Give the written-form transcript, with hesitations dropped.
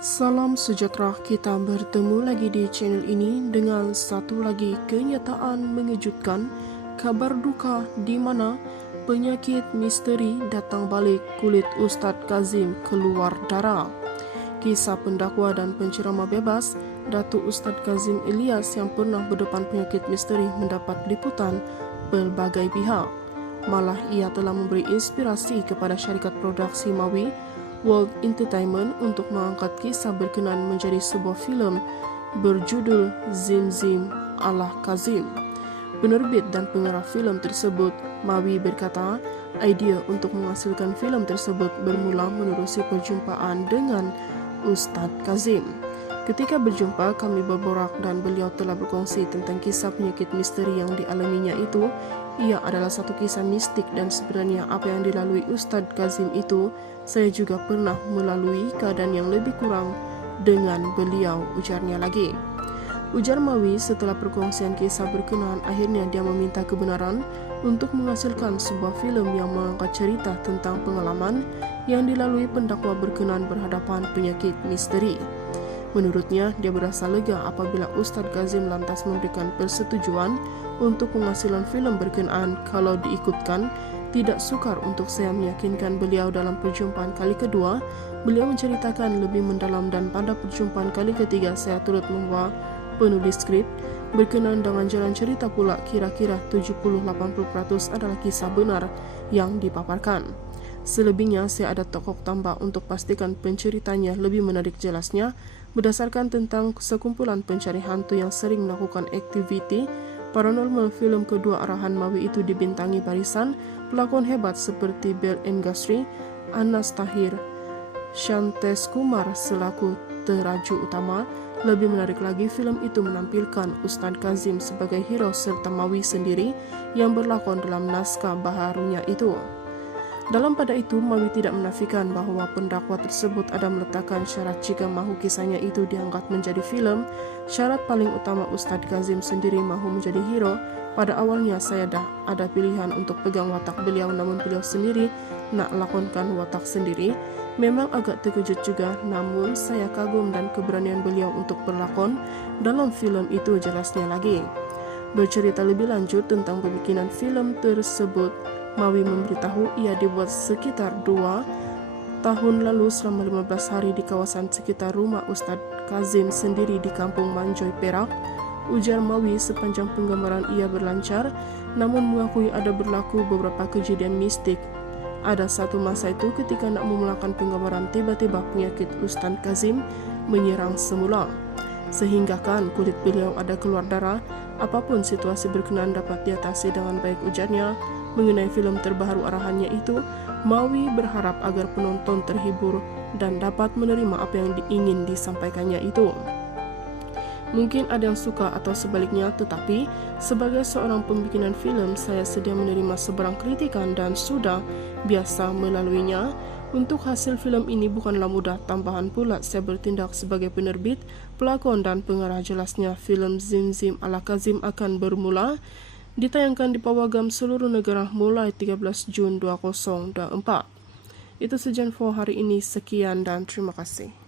Salam sejahtera, kita bertemu lagi di channel ini dengan satu lagi kenyataan mengejutkan, kabar duka di mana penyakit misteri datang balik, kulit Ustadz Kazim keluar darah. Kisah pendakwa dan penceramah bebas Datuk Ustadz Kazim Ilyas yang pernah berdepan penyakit misteri mendapat liputan berbagai pihak. Malah ia telah memberi inspirasi kepada syarikat produksi Mawi World Entertainment untuk mengangkat kisah berkenan menjadi sebuah filem berjudul Zim Zim ala Kazim. Penerbit dan pengarah filem tersebut, Mawi berkata, idea untuk menghasilkan filem tersebut bermula menerusi perjumpaan dengan Ustadz Kazim. Ketika berjumpa, kami berborak dan beliau telah berkongsi tentang kisah penyakit misteri yang dialaminya itu. Ia adalah satu kisah mistik dan sebenarnya apa yang dilalui Ustadz Kazim itu, saya juga pernah melalui keadaan yang lebih kurang dengan beliau, ujarnya lagi. Ujar Mawi setelah perkongsian kisah berkenaan, akhirnya dia meminta kebenaran untuk menghasilkan sebuah filem yang mengangkat cerita tentang pengalaman yang dilalui pendakwa berkenaan berhadapan penyakit misteri. Menurutnya, dia berasa lega apabila Ustadz Kazim lantas memberikan persetujuan untuk penghasilan filem berkenaan. Kalau diikutkan, tidak sukar untuk saya meyakinkan beliau. Dalam perjumpaan kali kedua, beliau menceritakan lebih mendalam, dan pada perjumpaan kali ketiga saya turut membawa penulis skrip berkenaan dengan jalan cerita pula. Kira-kira 70-80% adalah kisah benar yang dipaparkan. Selebihnya saya ada tokoh tambah untuk pastikan penceritanya lebih menarik. Jelasnya, berdasarkan tentang sekumpulan pencari hantu yang sering melakukan aktiviti paranormal. Filem kedua arahan Mawi itu dibintangi barisan pelakon hebat seperti Bel Engastri, Anas Tahir, Shantes Kumar selaku teraju utama. Lebih menarik lagi, filem itu menampilkan Ustadz Kazim sebagai hero serta Mawi sendiri yang berlakon dalam naskah baharunya itu. Dalam pada itu, Mawi tidak menafikan bahwa pendakwa tersebut ada meletakkan syarat jika mahu kisahnya itu diangkat menjadi filem. Syarat paling utama Ustadz Kazim sendiri mahu menjadi hero. Pada awalnya saya dah ada pilihan untuk pegang watak beliau, namun beliau sendiri nak lakonkan watak sendiri. Memang agak terkejut juga, namun saya kagum dan keberanian beliau untuk berlakon dalam filem itu, jelasnya lagi. Bercerita lebih lanjut tentang pembikinan filem tersebut, Mawi memberitahu ia dibuat sekitar 2 tahun lalu selama 15 hari di kawasan sekitar rumah Ustadz Kazim sendiri di Kampung Manjoy, Perak. Ujar Mawi, sepanjang penggambaran ia berlancar, namun mengakui ada berlaku beberapa kejadian mistik. Ada satu masa itu ketika nak memulakan penggambaran, tiba-tiba penyakit Ustadz Kazim menyerang semula, sehingga kan kulit beliau ada keluar darah. Apapun situasi berkenaan dapat diatasi dengan baik, ujarnya. Mengenai filem terbaru arahannya itu, Mawi berharap agar penonton terhibur dan dapat menerima apa yang ingin disampaikannya itu. Mungkin ada yang suka atau sebaliknya, tetapi sebagai seorang pembikinan filem, saya sedia menerima sebarang kritikan dan sudah biasa melaluinya. Untuk hasil filem ini bukanlah mudah, tambahan pula saya bertindak sebagai penerbit, pelakon dan pengarah. Jelasnya, filem Zim Zim ala Kazim akan bermula ditayangkan di pawagam seluruh negara mulai 13 Jun 2024. Itu saja info hari ini, sekian dan terima kasih.